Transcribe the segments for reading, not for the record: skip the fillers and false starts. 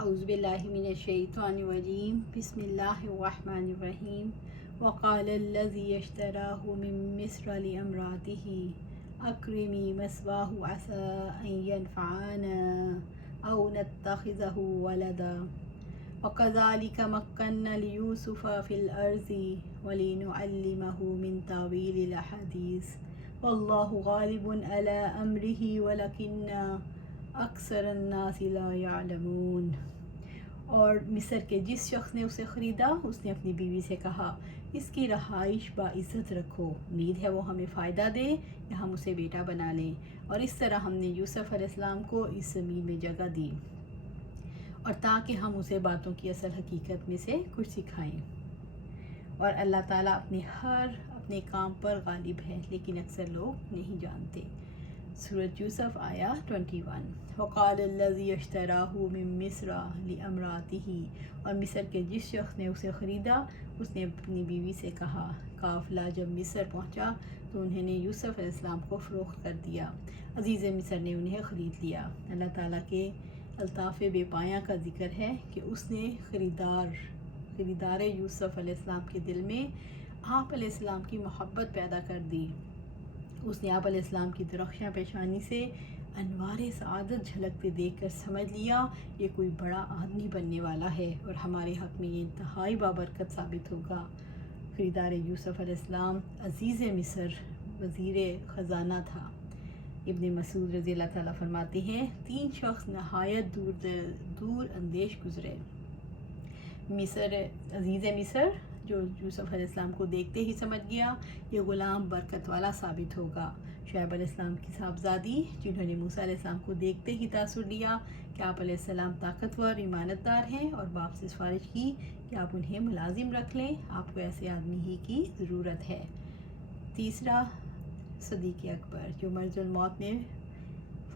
اعوذ باللہ من الشیطان الرجیم بسم اللہ الرحمن الرحیم وقال الذی اشتراہ من مصر لامرأته اکرمی مثواه عسى ان ينفعنا او نتخذه ولدا وكذلك مكنا ليوسف في الأرض ولنعلمه من تأويل الأحاديث والله غالب على أمره ولكن اکثر الناس لا يعلمون۔ اور مصر کے جس شخص نے اسے خریدا اس نے اپنی بیوی سے کہا اس کی رہائش باعزت رکھو، امید ہے وہ ہمیں فائدہ دے یا ہم اسے بیٹا بنا لیں، اور اس طرح ہم نے یوسف علیہ السلام کو اس زمین میں جگہ دی اور تاکہ ہم اسے باتوں کی اصل حقیقت میں سے کچھ سکھائیں۔ اور اللہ تعالیٰ اپنے کام پر غالب ہے لیکن اکثر لوگ نہیں جانتے۔ سورۃ یوسف آیا 21۔ وقال الذی اشتراہ من مصر لامرأته، اور مصر کے جس شخص نے اسے خریدا اس نے اپنی بیوی سے کہا۔ قافلہ جب مصر پہنچا تو انہوں نے یوسف علیہ السلام کو فروخت کر دیا، عزیز مصر نے انہیں خرید لیا۔ اللہ تعالیٰ کے الطاف بے پایاں کا ذکر ہے کہ اس نے خریدار یوسف علیہ السلام کے دل میں آپ علیہ السلام کی محبت پیدا کر دی۔ اس نے آپ علیہ السلام کی درخشاں پیشانی سے انوار سعادت جھلکتے دیکھ کر سمجھ لیا یہ کوئی بڑا آدمی بننے والا ہے اور ہمارے حق میں یہ انتہائی بابرکت ثابت ہوگا۔ خریدار یوسف علیہ السلام عزیز مصر وزیر خزانہ تھا۔ ابن مسعود رضی اللہ تعالیٰ فرماتے ہیں 3 شخص نہایت دور اندیش گزرے۔ عزیز مصر جو یوسف علیہ السلام کو دیکھتے ہی سمجھ گیا یہ غلام برکت والا ثابت ہوگا۔ شعیب علیہ السلام کی صاحبزادی جنہوں نے موسیٰ علیہ السلام کو دیکھتے ہی تاثر لیا کہ آپ علیہ السلام طاقتور ایمانت دار ہیں، اور باپ سے سفارش کی کہ آپ انہیں ملازم رکھ لیں، آپ کو ایسے آدمی ہی کی ضرورت ہے۔ تیسرا صدیق اکبر جو مرض الموت میں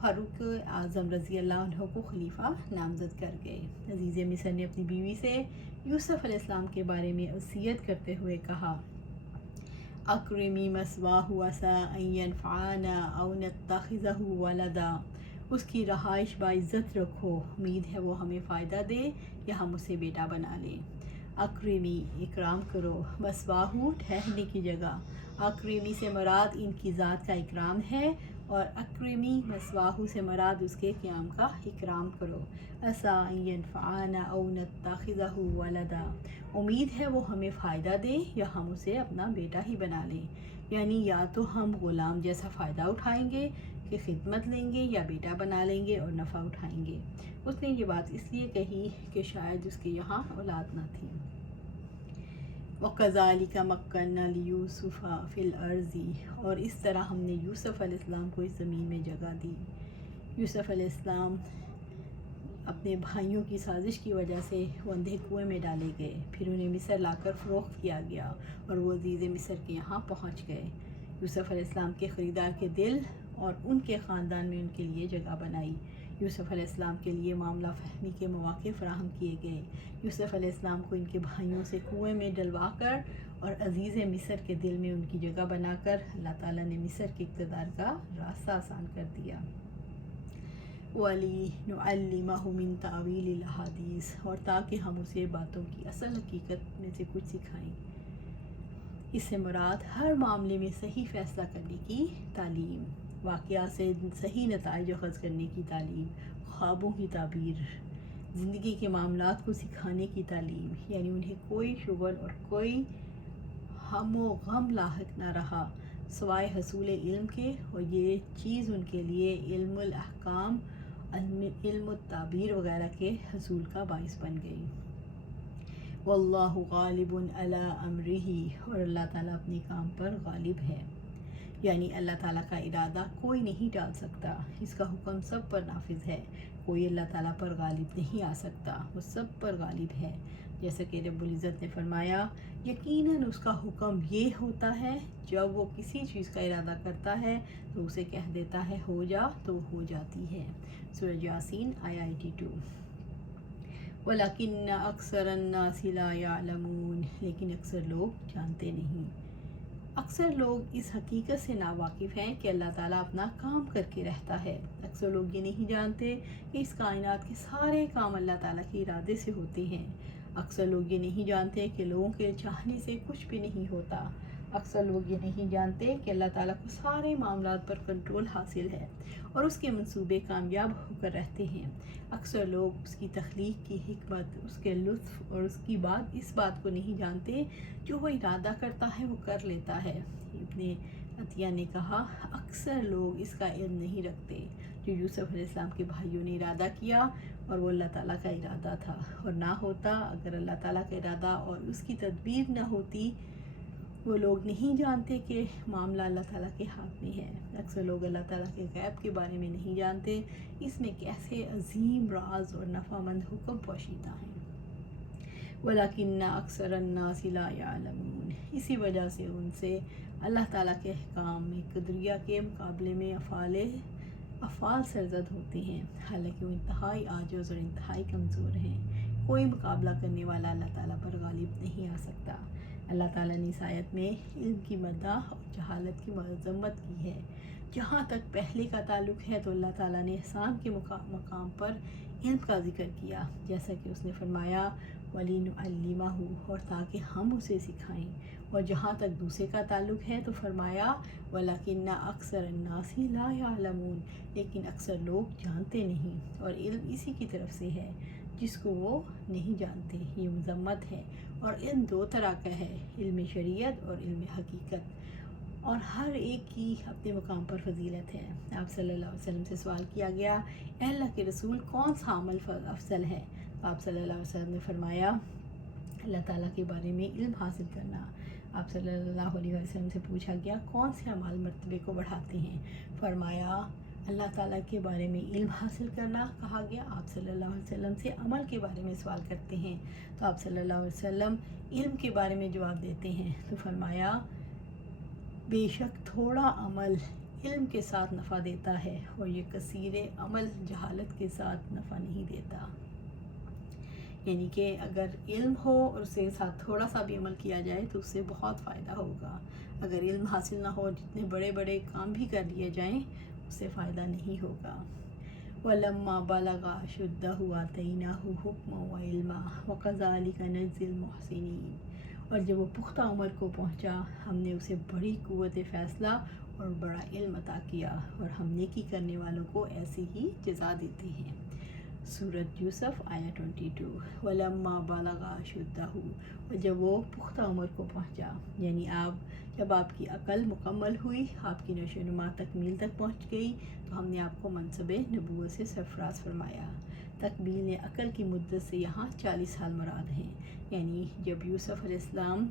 فاروق اعظم رضی اللہ عنہ کو خلیفہ نامزد کر گئے۔ عزیز مصر نے اپنی بیوی سے یوسف علیہ السلام کے بارے میں وصیت کرتے ہوئے کہا اکرمی مثواہ عسى ان ينفعنا او نتخذه ولدا، اس کی رہائش باعزت رکھو، امید ہے وہ ہمیں فائدہ دے یا ہم اسے بیٹا بنا لیں۔ اکرمی اکرام کرو، مثواہ ٹھہرنے کی جگہ، اکرمی سے مراد ان کی ذات کا اکرام ہے اور اکرمی مثواہ سے مراد اس کے قیام کا اکرام کرو۔ عسى ان ينفعنا او نتخذه ولدا، امید ہے وہ ہمیں فائدہ دے یا ہم اسے اپنا بیٹا ہی بنا لیں، یعنی یا تو ہم غلام جیسا فائدہ اٹھائیں گے کہ خدمت لیں گے یا بیٹا بنا لیں گے اور نفع اٹھائیں گے۔ اس نے یہ بات اس لیے کہی کہ شاید اس کے یہاں اولاد نہ تھی۔ وَكَذَلِكَ مَكَّنَّا لِيُوسُفَ فِي الْأَرْضِ، اور اس طرح ہم نے یوسف علیہ السلام کو اس زمین میں جگہ دی۔ یوسف علیہ السلام اپنے بھائیوں کی سازش کی وجہ سے وہ اندھے کنویں میں ڈالے گئے، پھر انہیں مصر لا کر فروخت کیا گیا اور وہ عزیز مصر کے یہاں پہنچ گئے۔ یوسف علیہ السلام کے خریدار کے دل اور ان کے خاندان میں ان کے لیے جگہ بنائی۔ یوسف علیہ السلام کے لیے معاملہ فہمی کے مواقع فراہم کیے گئے۔ یوسف علیہ السلام کو ان کے بھائیوں سے کنویں میں ڈلوا کر اور عزیز مصر کے دل میں ان کی جگہ بنا کر اللہ تعالیٰ نے مصر کے اقتدار کا راستہ آسان کر دیا۔ وَلِنُعَلِّمَهُ مِن تَأْوِيلِ الْأَحَادِيثِ، اور تاکہ ہم اسے باتوں کی اصل حقیقت میں سے کچھ سکھائیں۔ اس سے مراد ہر معاملے میں صحیح فیصلہ کرنے کی تعلیم، واقعات سے صحیح نتائج اخذ کرنے کی تعلیم، خوابوں کی تعبیر، زندگی کے معاملات کو سکھانے کی تعلیم، یعنی انہیں کوئی شغل اور کوئی ہم و غم لاحق نہ رہا سوائے حصول علم کے، اور یہ چیز ان کے لیے علم الاحکام، علم التعبیر وغیرہ کے حصول کا باعث بن گئی۔ واللہ غالب علی امرہ، اور اللہ تعالیٰ اپنے کام پر غالب ہے، یعنی اللہ تعالیٰ کا ارادہ کوئی نہیں ٹال سکتا، اس کا حکم سب پر نافذ ہے، کوئی اللہ تعالیٰ پر غالب نہیں آ سکتا، وہ سب پر غالب ہے۔ جیسا کہ رب العزت نے فرمایا یقیناً اس کا حکم یہ ہوتا ہے جب وہ کسی چیز کا ارادہ کرتا ہے تو اسے کہہ دیتا ہے ہو جا تو وہ ہو جاتی ہے۔ سورہ یاسین آیا 82۔ وَلَكِنَّ أَكْثَرَ النَّاسِ لَا يَعْلَمُونَ، لیکن اکثر لوگ جانتے نہیں۔ اکثر لوگ اس حقیقت سے ناواقف ہیں کہ اللہ تعالیٰ اپنا کام کر کے رہتا ہے۔ اکثر لوگ یہ نہیں جانتے کہ اس کائنات کے سارے کام اللہ تعالیٰ کے ارادے سے ہوتے ہیں۔ اکثر لوگ یہ نہیں جانتے کہ لوگوں کے چاہنے سے کچھ بھی نہیں ہوتا۔ اکثر لوگ یہ نہیں جانتے کہ اللہ تعالیٰ کو سارے معاملات پر کنٹرول حاصل ہے اور اس کے منصوبے کامیاب ہو کر رہتے ہیں۔ اکثر لوگ اس کی تخلیق کی حکمت، اس کے لطف اور اس کی اس بات کو نہیں جانتے، جو وہ ارادہ کرتا ہے وہ کر لیتا ہے۔ ابن عطیہ نے کہا، اکثر لوگ اس کا علم نہیں رکھتے جو یوسف علیہ السلام کے بھائیوں نے ارادہ کیا اور وہ اللہ تعالیٰ کا ارادہ تھا اور نہ ہوتا۔ اگر اللہ تعالیٰ کا ارادہ اور اس کی تدبیر نہ ہوتی، وہ لوگ نہیں جانتے کہ معاملہ اللہ تعالیٰ کے ہاتھ میں ہے۔ اکثر لوگ اللہ تعالیٰ کے غیب کے بارے میں نہیں جانتے، اس میں کیسے عظیم راز اور نفع مند حکم پوشیدہ ہیں۔ وَلَكِنَّ أَكْثَرَ النَّاسِ لَا يَعْلَمُونَ، اسی وجہ سے ان سے اللہ تعالیٰ کے احکام میں قدریہ کے مقابلے میں افعال سرزد ہوتے ہیں، حالانکہ وہ انتہائی عاجز اور انتہائی کمزور ہیں۔ کوئی مقابلہ کرنے والا اللہ تعالیٰ پر غالب نہیں آ سکتا۔ اللہ تعالیٰ نے اس آیت میں علم کی مدح اور جہالت کی مذمت کی ہے۔ جہاں تک پہلے کا تعلق ہے تو اللہ تعالیٰ نے احسان کے مقام پر علم کا ذکر کیا، جیسا کہ اس نے فرمایا وَلِنُعَلِّمَهُ، اور تاکہ ہم اسے سکھائیں۔ اور جہاں تک دوسرے کا تعلق ہے تو فرمایا وَلَكِنَّ أَكْثَرَ النَّاسِ لَا يَعْلَمُونَ، لیکن اکثر لوگ جانتے نہیں، اور علم اسی کی طرف سے ہے جس کو وہ نہیں جانتے۔ یہ مذمت ہے۔ اور علم دو طرح کا ہے، علم شریعت اور علم حقیقت، اور ہر ایک کی اپنے مقام پر فضیلت ہے۔ آپ صلی اللہ علیہ وسلم سے سوال کیا گیا، اے اللہ کے رسول، کون سا عمل افضل ہے؟ آپ صلی اللہ علیہ وسلم نے فرمایا، اللہ تعالیٰ کے بارے میں علم حاصل کرنا۔ آپ صلی اللہ علیہ وسلم سے پوچھا گیا، کون سے اعمال مرتبے کو بڑھاتے ہیں؟ فرمایا، اللہ تعالیٰ کے بارے میں علم حاصل کرنا۔ کہا گیا، آپ صلی اللہ علیہ وسلم سے عمل کے بارے میں سوال کرتے ہیں، تو آپ صلی اللہ علیہ وسلم علم کے بارے میں جواب دیتے ہیں، تو فرمایا، بے شک تھوڑا عمل علم کے ساتھ نفع دیتا ہے، اور یہ کثیر عمل جہالت کے ساتھ نفع نہیں دیتا۔ یعنی کہ اگر علم ہو اور اس کے ساتھ تھوڑا سا بھی عمل کیا جائے تو اس سے بہت فائدہ ہوگا۔ اگر علم حاصل نہ ہو، جتنے بڑے بڑے کام بھی کر لیے جائیں، اس سے فائدہ نہیں ہوگا۔ وَلَمَّا بَلَغَ أَشُدَّهُ آتَيْنَاهُ حُكْمًا وَعِلْمًا وَكَذَلِكَ نَجْزِي الْمُحْسِنِينَ، اور جب وہ پختہ عمر کو پہنچا، ہم نے اسے بڑی قوت فیصلہ اور بڑا علم عطا کیا، اور ہم نیکی کرنے والوں کو ایسی ہی جزا دیتے ہیں۔ سورۃ یوسف آیہ 22۔ وَلَمَّا بَلَغَ أَشُدَّهُ، اور جب وہ پختہ عمر کو پہنچا، یعنی جب آپ کی عقل مکمل ہوئی، آپ کی نشو و نما تکمیل تک پہنچ گئی، تو ہم نے آپ کو منصب نبوت سے سرفراز فرمایا۔ تکمیل عقل کی مدت سے یہاں 40 سال مراد ہیں، یعنی جب یوسف علیہ السلام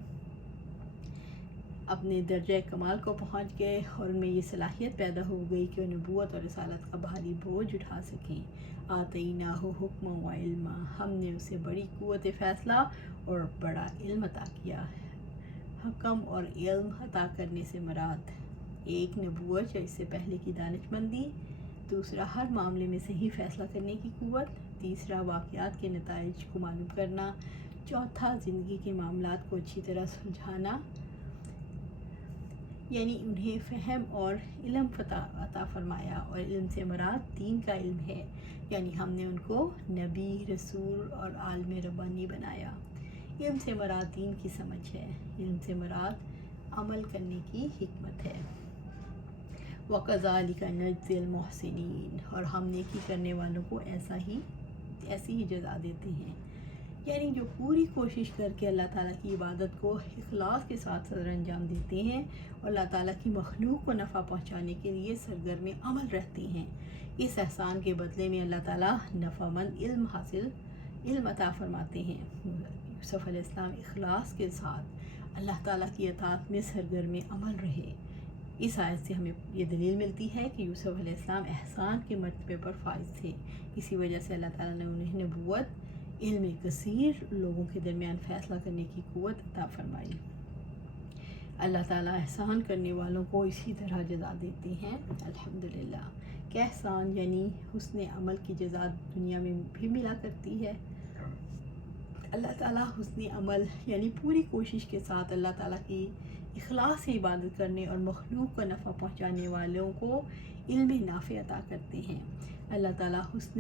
اپنے درجہ کمال کو پہنچ گئے اور ان میں یہ صلاحیت پیدا ہو گئی کہ وہ نبوت اور رسالت کا بھاری بوجھ اٹھا سکیں۔ آتیناہ حکما و علما، ہم نے اسے بڑی قوت فیصلہ اور بڑا علم عطا کیا۔ حکم اور علم عطا کرنے سے مراد ایک نبوت یا اس سے پہلے کی دانش مندی، دوسرا ہر معاملے میں صحیح فیصلہ کرنے کی قوت، تیسرا واقعات کے نتائج کو معلوم کرنا، چوتھا زندگی کے معاملات کو اچھی طرح سلجھانا، یعنی انہیں فہم اور علم عطا فرمایا۔ اور علم سے مراد دین کا علم ہے، یعنی ہم نے ان کو نبی، رسول اور عالم ربانی بنایا۔ علم سے مراد دین کی سمجھ ہے، علم سے مراد عمل کرنے کی حکمت ہے۔ وَكَذَلِكَ نَجْزِي الْمُحْسِنِينَ، اور ہم نیکی کرنے والوں کو ایسی ہی جزا دیتے ہیں، یعنی جو پوری کوشش کر کے اللہ تعالیٰ کی عبادت کو اخلاص کے ساتھ سر انجام دیتے ہیں اور اللہ تعالیٰ کی مخلوق کو نفع پہنچانے کے لیے سرگرم عمل رہتے ہیں، اس احسان کے بدلے میں اللہ تعالیٰ نفع مند علم عطا فرماتے ہیں۔ یوسف علیہ السلام اخلاص کے ساتھ اللہ تعالیٰ کی اطاعت میں سرگرم عمل رہے۔ اس آیت سے ہمیں یہ دلیل ملتی ہے کہ یوسف علیہ السلام احسان کے مرتبے پر فائز تھے، اسی وجہ سے اللہ تعالیٰ نے انہیں نبوت، علم کثیر، لوگوں کے درمیان فیصلہ کرنے کی قوت عطا فرمائی۔ اللہ تعالیٰ احسان کرنے والوں کو اسی طرح جزا دیتے ہیں۔ الحمدللہ کہ احسان یعنی حسن عمل کی جزا دنیا میں بھی ملا کرتی ہے، اللہ تعالیٰ حسن عمل یعنی پوری کوشش کے ساتھ اللہ تعالیٰ کی اخلاص سے عبادت کرنے اور مخلوق کو نفع پہنچانے والوں کو علم نافع عطا کرتے ہیں۔ اللہ تعالیٰ حسن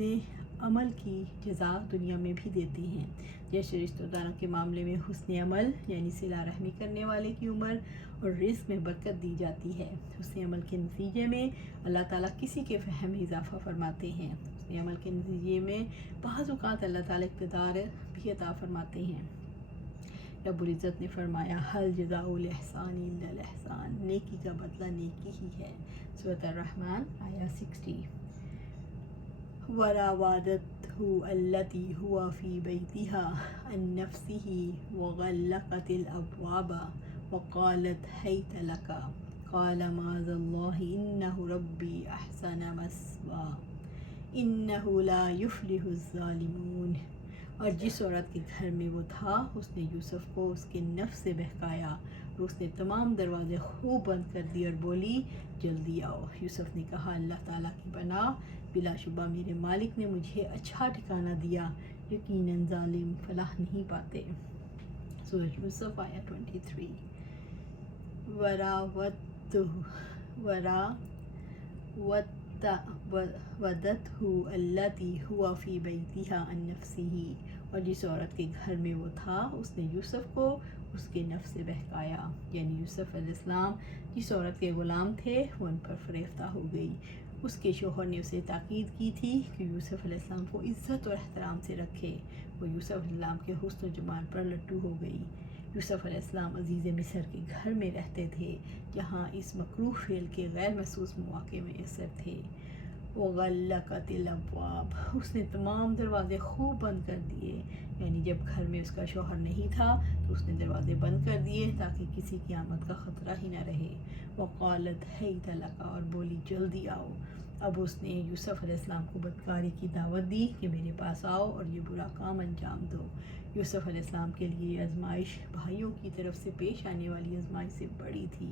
عمل کی جزا دنیا میں بھی دیتے ہیں، جیسے رشتہ داروں کے معاملے میں حسن عمل یعنی صلہ رحمی کرنے والے کی عمر اور رزق میں برکت دی جاتی ہے۔ حسن عمل کے نتیجے میں اللہ تعالیٰ کسی کے فہم میں اضافہ فرماتے ہیں۔ حسن عمل کے نتیجے میں بعض اوقات اللہ تعالیٰ اقتدار بھی عطا فرماتے ہیں۔ رب العزت نے فرمایا حل جزاء الاحسان الا الاحسان، نیکی کا بدلہ نیکی ہی ہے۔ سورۃ الرحمن آیہ 60۔ وراودته التي هو في بيتها عن نفسه وغلقت الأبواب وقالت هيت لك قال معاذ الله إنه ربي أحسن مثواي إنه لا يفلح الظالمون۔ اور جس عورت کے گھر میں وہ تھا اس نے یوسف کو اس کے نفس سے بہکایا اور اس نے تمام دروازے خوب بند کر دی اور بولی جلدی آؤ۔ یوسف نے کہا اللہ تعالیٰ کی پناہ، بلا شبہ میرے مالک نے مجھے اچھا ٹھکانہ دیا، یقیناً ظالم فلاح نہیں پاتے۔ سورۃ یوسف آیہ 23۔ وراودته التي هو في بيتها عن نفسه، اور جس عورت کے گھر میں وہ تھا اس نے یوسف کو اس کے نفس سے بہکایا، یعنی یوسف علیہ السلام جس عورت کے غلام تھے وہ ان پر فریفتہ ہو گئی۔ اس کے شوہر نے اسے تاکید کی تھی کہ یوسف علیہ السلام کو عزت اور احترام سے رکھے، وہ یوسف علیہ السلام کے حسن و جمال پر لٹو ہو گئی۔ یوسف علیہ السلام عزیز مصر کے گھر میں رہتے تھے جہاں اس مکروہ فعل کے غیر محسوس مواقع میں اثر تھے۔ وغلقت الابواب، اس نے تمام دروازے خوب بند کر دیے، یعنی جب گھر میں اس کا شوہر نہیں تھا تو اس نے دروازے بند کر دیے تاکہ کسی کی آمد کا خطرہ ہی نہ رہے۔ وقالت حیت لک، اور بولی جلدی آؤ۔ اب اس نے یوسف علیہ السلام کو بدکاری کی دعوت دی کہ میرے پاس آؤ اور یہ برا کام انجام دو۔ یوسف علیہ السلام کے لیے یہ آزمائش بھائیوں کی طرف سے پیش آنے والی آزمائش سے بڑی تھی۔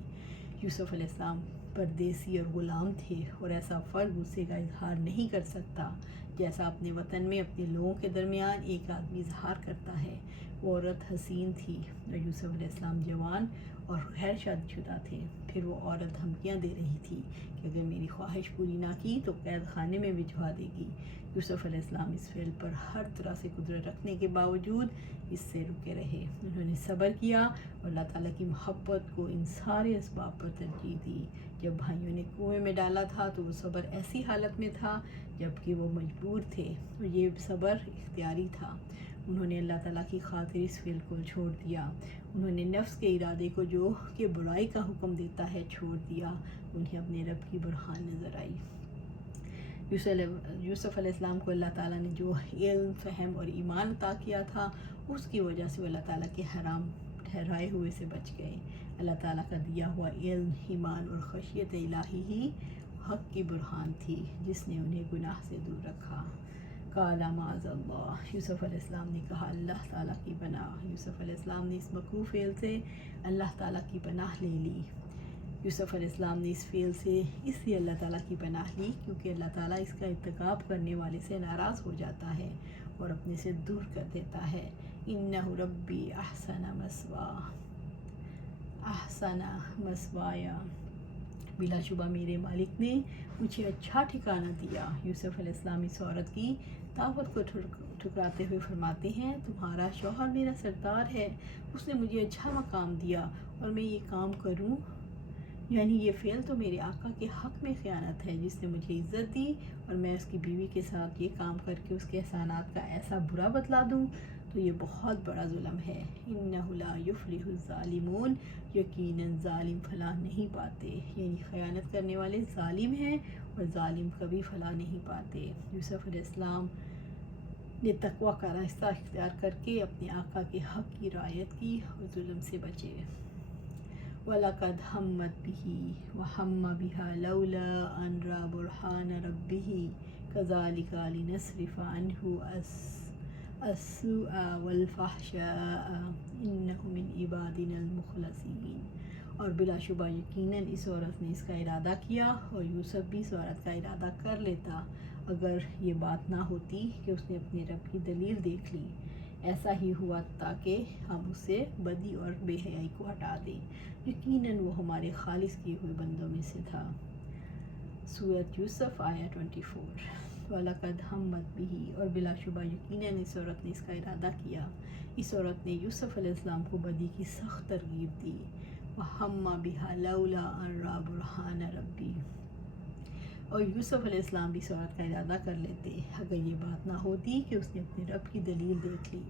یوسف علیہ السلام پردیسی اور غلام تھے اور ایسا فرد غصے کا اظہار نہیں کر سکتا جیسا اپنے وطن میں اپنے لوگوں کے درمیان ایک آدمی اظہار کرتا ہے۔ وہ عورت حسین تھی اور یوسف علیہ السلام جوان اور غیر شادی شدہ تھے۔ پھر وہ عورت دھمکیاں دے رہی تھی کہ اگر میری خواہش پوری نہ کی تو قید خانے میں بھجوا دے گی۔ یوسف علیہ السلام اس فعل پر ہر طرح سے قدرت رکھنے کے باوجود اس سے رکے رہے۔ انہوں نے صبر کیا اور اللہ تعالیٰ کی محبت کو ان سارے اسباب پر ترجیح دی۔ جب بھائیوں نے کنویں میں ڈالا تھا تو وہ صبر ایسی حالت میں تھا جبکہ وہ مجبور تھے، اور یہ صبر اختیاری تھا۔ انہوں نے اللہ تعالیٰ کی خاطر اس فعل کو چھوڑ دیا۔ انہوں نے نفس کے ارادے کو جو کہ برائی کا حکم دیتا ہے چھوڑ دیا۔ انہیں اپنے رب کی برہان نظر آئی۔ یوسف علیہ السلام کو اللہ تعالیٰ نے جو علم، فہم اور ایمان عطا کیا تھا اس کی وجہ سے وہ اللہ تعالیٰ کے حرام ٹھہرائے ہوئے سے بچ گئے۔ اللہ تعالیٰ کا دیا ہوا علم، ایمان اور خشیت الہی ہی حق کی برہان تھی جس نے انہیں گناہ سے دور رکھا۔ قال معاذ اللہ، یوسف علیہ السلام نے کہا اللہ تعالیٰ کی پناہ۔ یوسف علیہ السلام نے اس مکروہ فعل سے اللہ تعالیٰ کی پناہ لے لی۔ یوسف علیہ السلام نے اس فعل سے اس لیے اللہ تعالیٰ کی پناہ لی کیونکہ اللہ تعالیٰ اس کا ارتکاب کرنے والے سے ناراض ہو جاتا ہے اور اپنے سے دور کر دیتا ہے۔ انہ ربی احسن مثوایا، بلا شبہ میرے مالک نے مجھے اچھا ٹھکانہ دیا۔ یوسف علیہ السلام اس عورت کی دعوت کو ٹھکراتے ہوئے فرماتے ہیں تمہارا شوہر میرا سردار ہے، اس نے مجھے اچھا مقام دیا اور میں یہ کام کروں، یعنی یہ فعل تو میرے آقا کے حق میں خیانت ہے جس نے مجھے عزت دی، اور میں اس کی بیوی کے ساتھ یہ کام کر کے اس کے احسانات کا ایسا برا بدلا دوں تو یہ بہت بڑا ظلم ہے۔ انہ لا یفلح الظالمون، یقیناً ظالم فلاح نہیں پاتے، یعنی خیانت کرنے والے ظالم ہیں اور ظالم کبھی فلاح نہیں پاتے۔ یوسف علیہ السلام نے تقویٰ کا راستہ اختیار کر کے اپنے آقا کے حق کی رعایت کی اور ظلم سے بچے۔ وَلَقَدْ هَمَّتْ بِهِ وَهَمَّ بِهَا لَوْلَا أَنْ رَأَى بُرْهَانَ رَبِّهِ كَذَلِكَ لِنَصْرِفَ عَنْهُ السُّوءَ وَالْفَحْشَاءَ إِنَّهُ مِنْ عِبَادِنَا الْمُخْلَصِينَ، اور بلا شبہ یقیناً اس عورت نے اس کا ارادہ کیا اور یوسف بھی اس عورت کا ارادہ کر لیتا اگر یہ بات نہ ہوتی کہ اس نے اپنے رب کی دلیل دیکھ لی۔ ایسا ہی ہوا تاکہ ہم اسے بدی اور بے حیائی کو ہٹا دیں۔ یقیناً وہ ہمارے خالص کیے ہوئے بندوں میں سے تھا۔ سورۃ یوسف آیا 24۔ وَلَقَدْ هَمَّتْ بِهِ، اور بلا شبہ یقیناً اس عورت نے اس کا ارادہ کیا۔ اس عورت نے یوسف علیہ السلام کو بدی کی سخت ترغیب دی۔ وَهَمَّ بِهَا لَوْلَا أَن رَأَىٰ بُرْهَانَ رَبِّهِ، اور یوسف علیہ السلام بھی اس عورت کا ارادہ کر لیتے اگر یہ بات نہ ہوتی کہ اس نے اپنے رب کی دلیل دیکھ لی۔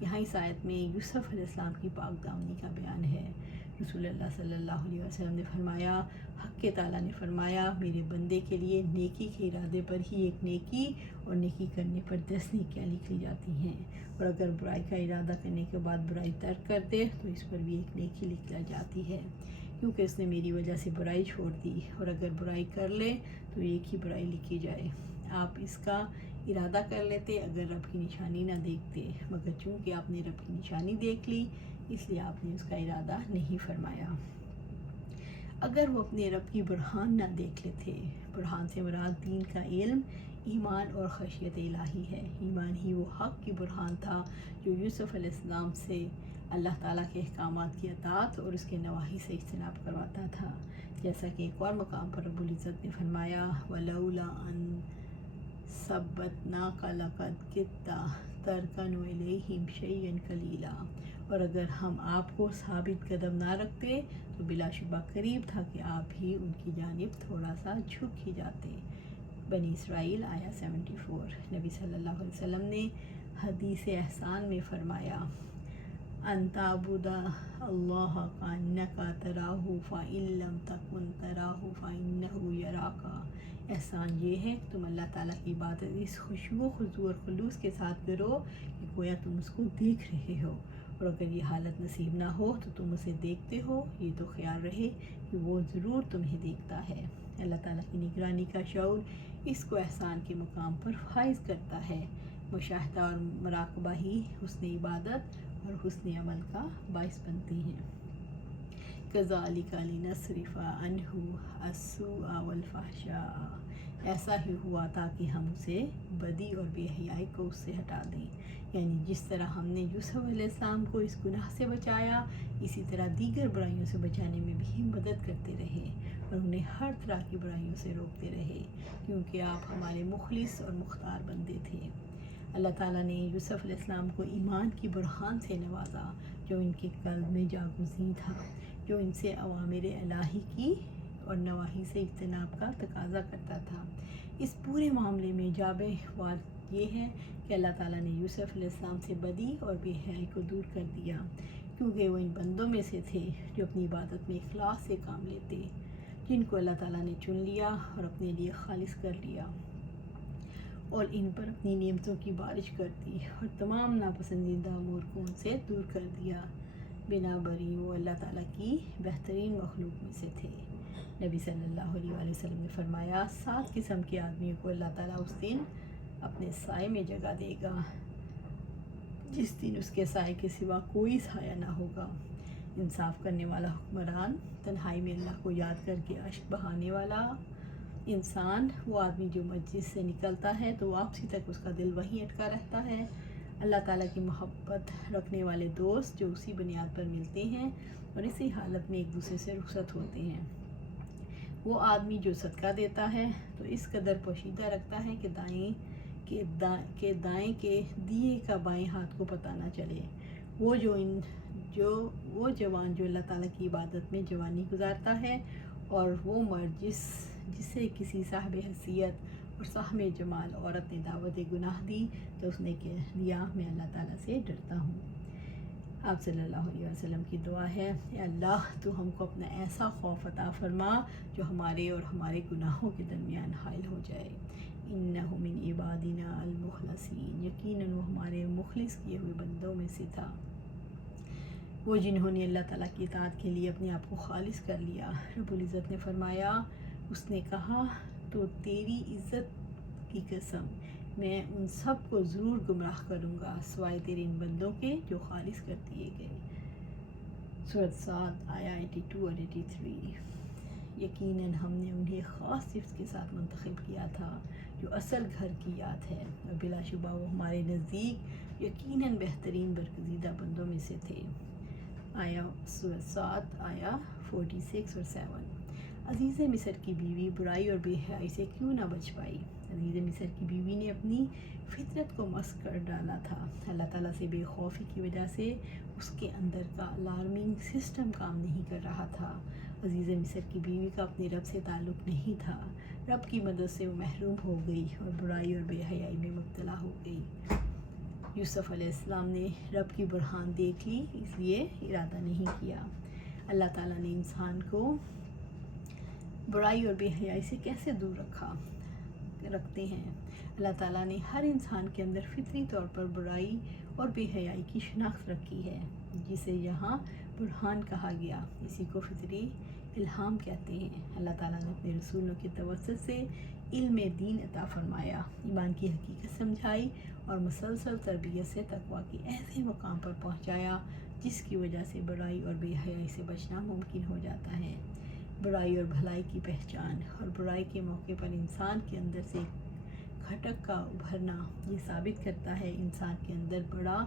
یہاں اس آیت میں یوسف علیہ السلام کی پاک دامنی کا بیان ہے۔ رسول اللہ صلی اللہ علیہ وسلم نے فرمایا، حق تعالیٰ نے فرمایا، میرے بندے کے لیے نیکی کے ارادے پر ہی ایک نیکی اور نیکی کرنے پر 10 نیکیاں لکھی جاتی ہیں، اور اگر برائی کا ارادہ کرنے کے بعد برائی ترک کر دے تو اس پر بھی ایک نیکی لکھی جاتی ہے، کیونکہ اس نے میری وجہ سے برائی چھوڑ دی، اور اگر برائی کر لے تو ایک ہی برائی لکھی جائے۔ آپ اس کا ارادہ کر لیتے اگر رب کی نشانی نہ دیکھتے، مگر چونکہ آپ نے رب کی نشانی دیکھ لی اس لیے آپ نے اس کا ارادہ نہیں فرمایا۔ اگر وہ اپنے رب کی برہان نہ دیکھ لیتے، برہان سے مراد دین کا علم، ایمان اور خشیت الہی ہے۔ ایمان ہی وہ حق کی برہان تھا جو یوسف علیہ السلام سے اللہ تعالیٰ کے احکامات کی اطاعت اور اس کے نواہی سے اجتناب کرواتا تھا، جیسا کہ ایک اور مقام پر رب العزت نے فرمایا، وَلَوْلَا أَن ثَبَّتْنَاكَ لَقَدْ كِدتَّ تَرْكَنُ إِلَيْهِمْ شَيْئًا قَلِيلًا، اور اگر ہم آپ کو ثابت قدم نہ رکھتے تو بلا شبہ قریب تھا کہ آپ ہی ان کی جانب تھوڑا سا جھک ہی جاتے۔ بنی اسرائیل آیا 74۔ نبی صلی اللہ علیہ وسلم نے حدیث احسان میں فرمایا، ان تعبد اللہ کانک تراہ فإن لم تکن تراہ فإنہ یراک، احسان یہ ہے کہ تم اللہ تعالیٰ کی عبادت اس خشوع و خضوع اور خلوص کے ساتھ کرو کہ گویا تم اس کو دیکھ رہے ہو، اور اگر یہ حالت نصیب نہ ہو تو تم اسے دیکھتے ہو، یہ تو خیال رہے کہ وہ ضرور تمہیں دیکھتا ہے۔ اللہ تعالیٰ کی نگرانی کا شعور اس کو احسان کے مقام پر فائز کرتا ہے۔ مشاہدہ اور مراقبہ ہی حسن عبادت اور حسن عمل کا باعث بنتی ہیں۔ کذالک لنصرف عنہ السوء والفحشاء، ایسا ہی ہوا تاکہ ہم اسے بدی اور بے حیائی کو اس سے ہٹا دیں، یعنی جس طرح ہم نے یوسف علیہ السلام کو اس گناہ سے بچایا، اسی طرح دیگر برائیوں سے بچانے میں بھی مدد کرتے رہے اور انہیں ہر طرح کی برائیوں سے روکتے رہے، کیونکہ آپ ہمارے مخلص اور مختار بندے تھے۔ اللہ تعالیٰ نے یوسف علیہ السلام کو ایمان کی برہان سے نوازا جو ان کے قلب میں جاگزیں تھا، جو ان سے اوامر الہی کی اور نواہی سے اجتناب کا تقاضا کرتا تھا۔ اس پورے معاملے میں جاب واد یہ ہے کہ اللہ تعالیٰ نے یوسف علیہ السلام سے بدی اور بے حیائی کو دور کر دیا، کیونکہ وہ ان بندوں میں سے تھے جو اپنی عبادت میں اخلاص سے کام لیتے، جن کو اللہ تعالیٰ نے چن لیا اور اپنے لیے خالص کر لیا، اور ان پر اپنی نعمتوں کی بارش کر دی اور تمام ناپسندیدہ امور کو ان سے دور کر دیا۔ بنا بری وہ اللہ تعالیٰ کی بہترین مخلوق میں سے تھے۔ نبی صلی اللہ علیہ وآلہ وسلم نے فرمایا، 7 قسم کے آدمیوں کو اللہ تعالیٰ اس دن اپنے سائے میں جگہ دے گا جس دن اس کے سائے کے سوا کوئی سایہ نہ ہوگا۔ انصاف کرنے والا حکمران، تنہائی میں اللہ کو یاد کر کے اشک بہانے والا انسان، وہ آدمی جو مسجد سے نکلتا ہے تو واپسی تک اس کا دل وہیں اٹکا رہتا ہے، اللہ تعالیٰ کی محبت رکھنے والے دوست جو اسی بنیاد پر ملتے ہیں اور اسی حالت میں ایک دوسرے سے رخصت ہوتے ہیں، وہ آدمی جو صدقہ دیتا ہے تو اس قدر پوشیدہ رکھتا ہے کہ دائیں کے دیے کا بائیں ہاتھ کو پتہ نہ چلے، وہ جوان جو اللہ تعالیٰ کی عبادت میں جوانی گزارتا ہے، اور وہ مرد جسے کسی صاحب حیثیت اور صاحب جمال عورت نے دعوت گناہ دی تو اس نے کہہ دیا، میں اللہ تعالیٰ سے ڈرتا ہوں۔ آپ صلی اللہ علیہ وسلم کی دعا ہے، اے اللہ تو ہم کو اپنا ایسا خوف عطا فرما جو ہمارے اور ہمارے گناہوں کے درمیان حائل ہو جائے۔ انہ من عبادنا المخلصین، یقیناً وہ ہمارے مخلص کیے ہوئے بندوں میں سے تھا، وہ جنہوں نے اللہ تعالیٰ کی اطاعت کے لیے اپنے آپ کو خالص کر لیا۔ رب العزت نے فرمایا، اس نے کہا، تو تیری عزت کی قسم میں ان سب کو ضرور گمراہ کروں گا سوائے تیرے ان بندوں کے جو خالص کر دیے گئے۔ سورۃ صاد آیا 82 اور 83۔ یقیناً ہم نے انہیں خاص صفت کے ساتھ منتخب کیا تھا جو اصل گھر کی یاد ہے، اور بلا شبہ وہ ہمارے نزدیک یقیناً بہترین برگزیدہ بندوں میں سے تھے۔ آیا سورۃ 7 آیا 46 اور 7۔ عزیز مصر کی بیوی برائی اور بے حیائی سے کیوں نہ بچ پائی؟ عزیز مصر کی بیوی نے اپنی فطرت کو مسخ کر ڈالا تھا۔ اللہ تعالیٰ سے بے خوفی کی وجہ سے اس کے اندر کا الارمنگ سسٹم کام نہیں کر رہا تھا۔ عزیز مصر کی بیوی کا اپنے رب سے تعلق نہیں تھا۔ رب کی مدد سے وہ محروم ہو گئی اور برائی اور بے حیائی میں مبتلا ہو گئی۔ یوسف علیہ السلام نے رب کی برہان دیکھ لی، اس لیے ارادہ نہیں کیا۔ اللہ تعالیٰ نے انسان کو برائی اور بے حیائی سے کیسے دور رکھتے ہیں؟ اللہ تعالیٰ نے ہر انسان کے اندر فطری طور پر برائی اور بے حیائی کی شناخت رکھی ہے، جسے یہاں برہان کہا گیا۔ اسی کو فطری الہام کہتے ہیں۔ اللہ تعالیٰ نے اپنے رسولوں کے توسط سے علم دین عطا فرمایا، ایمان کی حقیقت سمجھائی اور مسلسل تربیت سے تقویٰ کے ایسے مقام پر پہنچایا جس کی وجہ سے برائی اور بے حیائی سے بچنا ممکن ہو جاتا ہے۔ برائی اور بھلائی کی پہچان اور برائی کے موقع پر انسان کے اندر سے کھٹک کا ابھرنا یہ ثابت کرتا ہے انسان کے اندر بڑا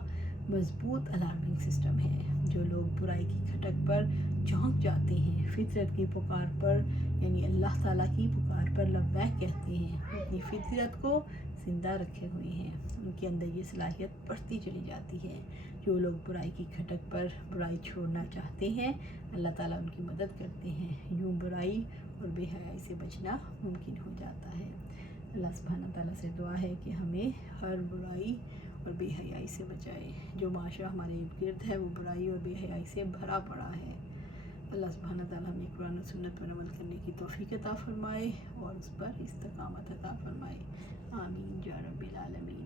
مضبوط الارمنگ سسٹم ہے۔ جو لوگ برائی کی کھٹک پر چونک جاتے ہیں، فطرت کی پکار پر یعنی اللہ تعالیٰ کی پکار پر لبیک کہتے ہیں، اپنی فطرت کو زندہ رکھے ہوئے ہیں، ان کے اندر یہ صلاحیت بڑھتی چلی جاتی ہے۔ جو لوگ برائی کی کھٹک پر برائی چھوڑنا چاہتے ہیں، اللہ تعالیٰ ان کی مدد کرتے ہیں، یوں برائی اور بے حیائی سے بچنا ممکن ہو جاتا ہے۔ اللہ سبحانہ تعالیٰ سے دعا ہے کہ ہمیں ہر برائی اور بے حیائی سے بچائے۔ جو معاشرہ ہمارے ارد گرد ہے وہ برائی اور بے حیائی سے بھرا پڑا ہے۔ اللہ سبحانہ تعالیٰ ہمیں قرآن و سنت پر عمل کرنے کی توفیق عطا فرمائے اور اس پر استقامت عطا فرمائے۔ آمین یا رب العالمین۔